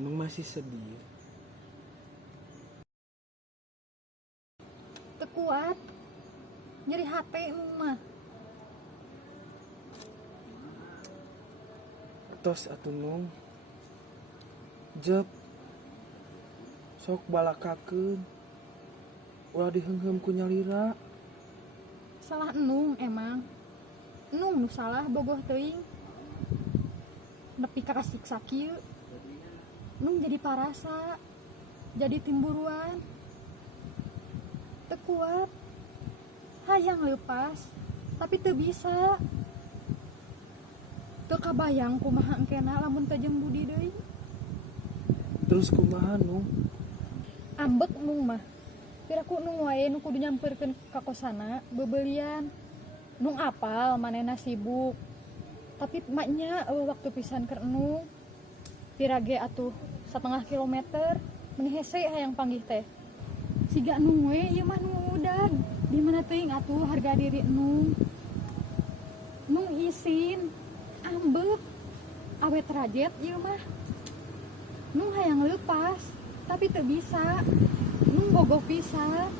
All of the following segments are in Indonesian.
Nung masih sedih. Tekuat nyeri hati emang mah. Tos atuh Nung. Jep. Sok balakakeun. Ulah diheungheum ku nyalira. Salah enung emang. Enung nu salah bogoh teuing. Nepi ka kasiksa kieu. Enung jadi parasa. Jadi timburuan. Tekuat. Hayang leupas, tapi teu bisa. Teu kabayang kumaha engkena lamun teu jeung Budi deui. Terus kumaha Nung? Ambek nung mah. Piraku nung wae nu kudu nyampeurkeun ka kosana beubeulian. Nung apal manehna sibuk. Tapi maknya waktu pisan keur enung. Pirage atuh 1,5 kilometer meni hese hayang panggih teh. Siga nung we ieu mah nu udan. Di mana teuing atuh harga diri enung. Nung isin ambek awet rajet ieu mah. Nung hayang leupas tapi teu bisa. Nung bogoh pisan.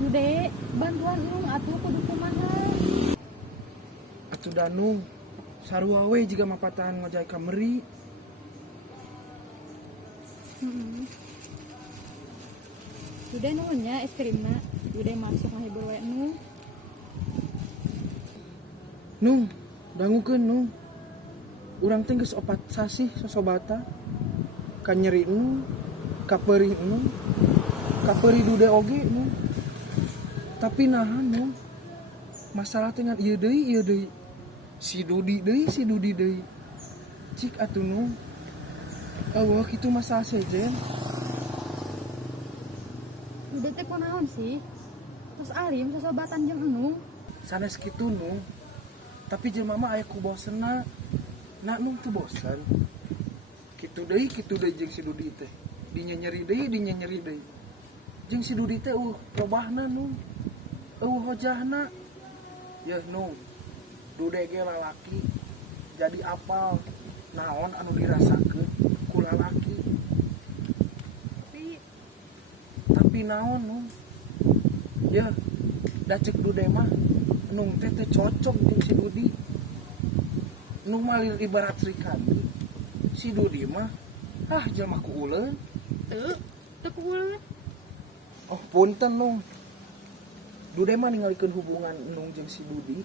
Dude, bantuan nung atuh kudu kumaha. Atuh da Nung. Sarua we jiga mapatahan ngojay kameri. Dude nuhunnya es krimna. Dude masuk ngahibur we nung. Nung, dangukeun Nung. Urang teh geus 4 sasih sosobata. Ka nyeri Nung, ka peurih Nung, ka peurih Dude oge Nung. Tapi nahan Nung. Masalah teh ngan ieu deui. Si Dudi deui. Cik atuh Nung. Eueuh kitu masalah sejen. Dude teh kunaon sih? Terus alim sosobatan jeung enung. Sanes kitu Nung. Tapi jelema mah aya ku bosenna. Na Nung teu bosen. Kitu deui jeung si Dudi teh. Dinya nyeri deui. Jeung si Dudi teh lobahna Nung. Hojahna. Ya Nung. Dude ge lalaki. Jadi apal naon anu dirasakeun ku lalaki. Tapi naon Nung? Ya, da ceuk Dude mah Nung teh teu cocok jeung si Dudi. Nung mah ibarat Sri Kandi. Si Dudi mah jelema ku uleun. Teu kuuleun. Oh, punten Nung. Dude mah ningalikeun hubungan Nung jeung si Dudi.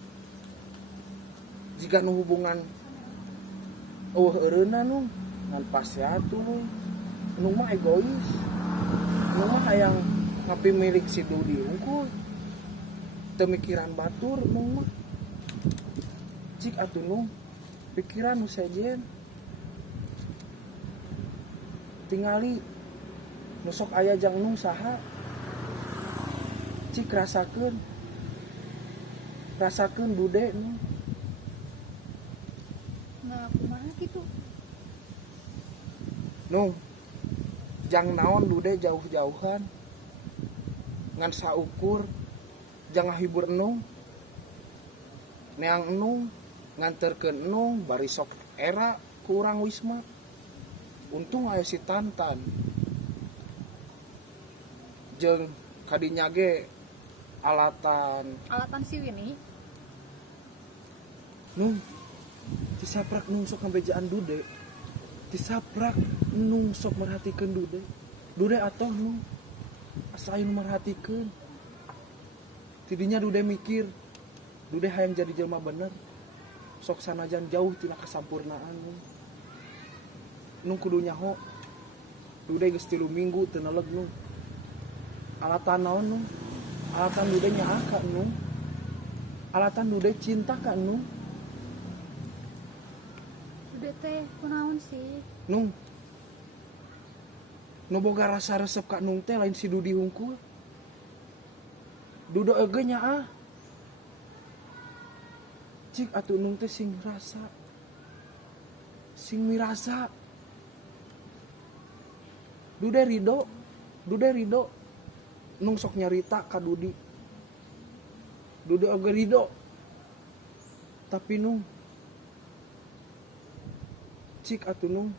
Jika nu hubungan eureuna Nung, ngan pasea tuh Nung mah egois. Nung mah hayang ngapimilik si Dudi unggul. Teu mikiran batur Nung mah. Cik atuh Nung, pikiran nu sejen. Tingali nu sok aya jang Nung saha. Cik rasakeun Dude Nung. Nah, kumaha kitu? Nung, jang naon Dude jauh-jauhan. Ngan saukur, jang ngahibur Nung. Neang Nung, nganterkeun Nung bari sok era ku urang Wisma. Untung aya si Tantan. Jeung kadinya ge alatan Si Winnie. Nung, tisaprak Nung sok ngabejaan Dude. Tisaprak Nung sok merhatikeun Dude. Dude atoh Nung. Asa anu merhatikeun. Tidinya Dude mikir, Dude hayang jadi jelema bener. Sok sanajan jauh tina kasampurnaan Nung. Nung kudu nyaho. Dude geus 3 minggu teu neuleg Nung. Alatan naon Nung? Alatan Dude nyaha ka Nung. Alatan Dude cinta ka Nung. Dude teh kunaon sih? Nung, nu boga rasa resep ka Nung teh lain si Dudi hungkul. Dudo euge nyaah. Cik atuh Nung teh sing mirasa. Dude ridho. Nung sok nyarita ka Dudi. Dude euge ridho. Tapi Nung, cik atuh Nung,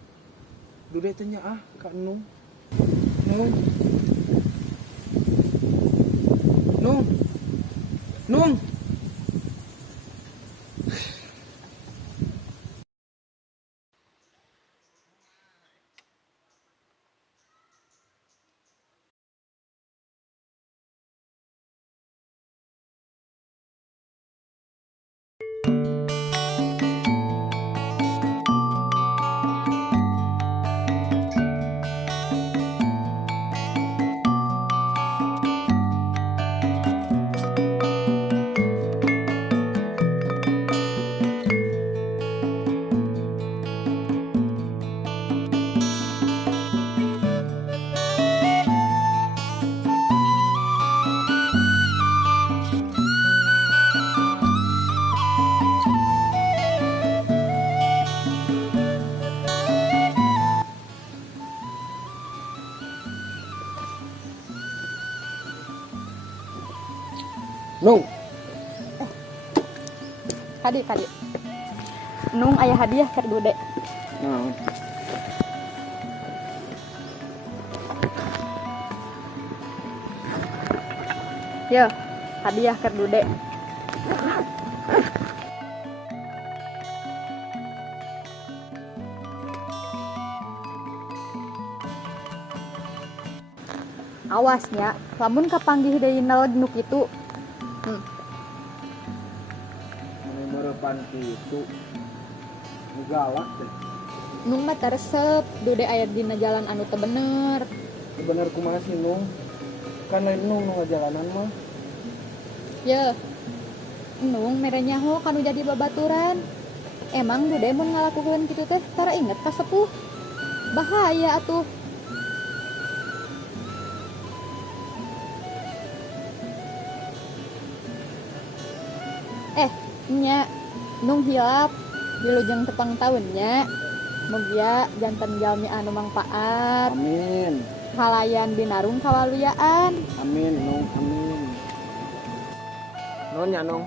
Dude tanya Kak Nung. Nung. Nung. Nung. Nung. Kadi Nung aya hadiah keur Dude. Nah. Yo, hadiah keur Dude. Awasnya, lamun kapanggih deui naleg nu kitu. Merepan itu galak deh. Nung mah resep, Dude aya dina jalan anu teu bener. Bener kumaha sih Nung? Kan lain Nung ngajalanan mah. Ye, Nung mere nyaho kanu jadi babaturan. Emang Dude mun ngalakukeun kitu teh tara inget ka sepuh. Bahaya atuh. Nya Nung hilap dilujeng tepang tahunnya mugia janten jalmi anu mangpaat. Amin. Halayan binarung kawaluyaan. Amin Nung, amin. Non ya Nung.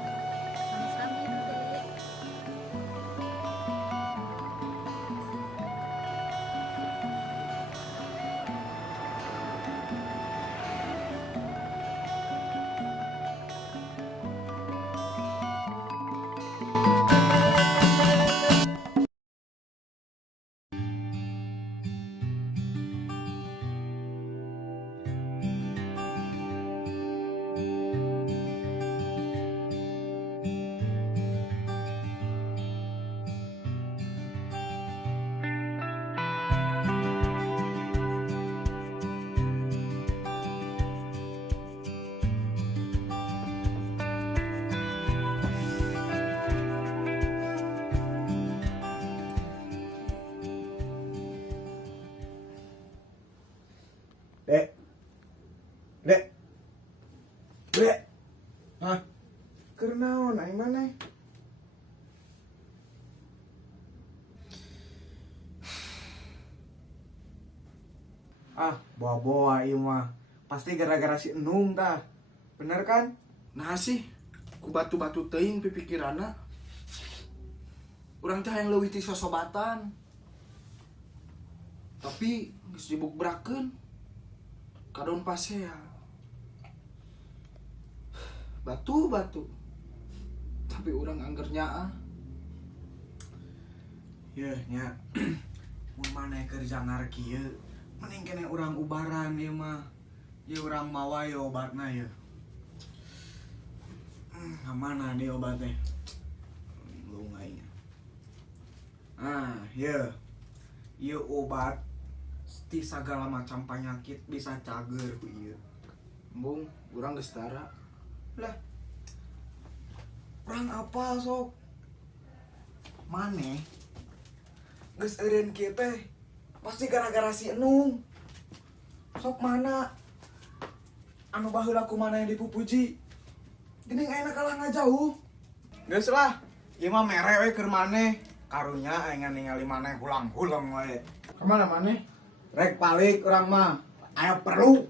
Dek. Hah? Keur naon aing maneh? Bawa-bawa ieu mah. Pasti gara-gara si Enung tah. Bener kan? Nah sih, ku batu-batu teuing pipikiranna. Urang teh hayang leuwih ti sosobatan. Tapi geus dibukbrakeun. Kadon pasea. Batu-batu. Tapi urang angger nyaah. Yeuh nya. Mun maneh kerja ngar kieu, mending kene urang ubaran ieu mah. Ieu urang mawa ye obatna ye. Mana nih obatnya? Belum aing. Ieu. Ieu obat ti sagala macam penyakit bisa cager ku ieu. Embung, urang geus tara. Lah. Urang apal sok. Maneh geus eureun kieu teh pasti gara-gara si Enung. Sok mana anu baheula ku maneh dipupuji. Gini enak kalah ngajauh. Geus lah, ieu mah mere we keur maneh. Karunya aing ningali maneh hulang-hulang we. Ka mana maneh? Rek balik urang mah. Aya perlu.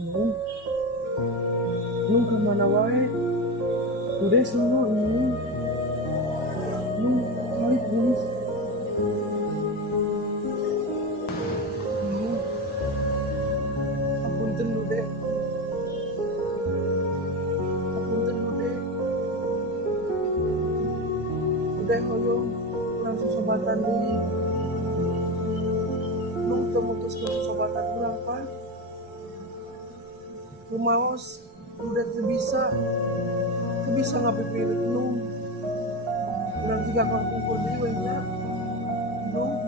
Nung, nung kemana wae? Udah sono nung balik nung. Nung, apunten Dude. Apunten Dude. Udah hoyong langsung sobatan deui. Nung temutus sobatan urang pan. Rumaos udah bisa ngapipirit nung urang juga kumpul deui we nya nung.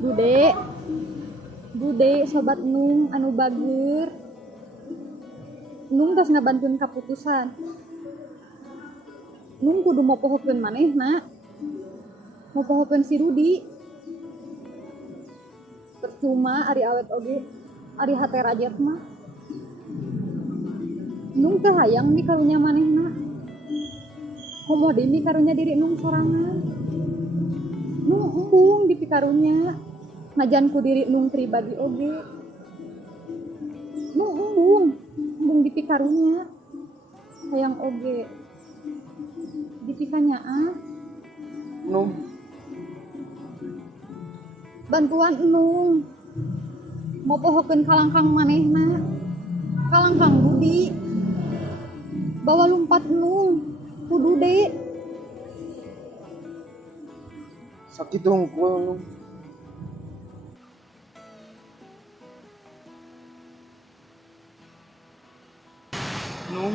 Bude, Bude, sobat Nung anu bager. Nung tos ngabantuin kaputusan. Nung kudu mau pohokeun manehna. Mau pohokeun si Rudi. Percuma ari awet oge, ari hate rajat mah. Nung teu hayang di karunya manehna. Komo deui di karunya diri Nung sorangan. Nung embung di pikarunya. Najan ku diri Nung pribadi oge. Nung embung di pikarunya. Hayang oge. Di pikanya Nung, bantuan Nung. Mau pohokeun kalangkang manehna. Kalangkang Budi. Bawa lumpat Nung. Kudu de. sakit hungkul nung. Nung,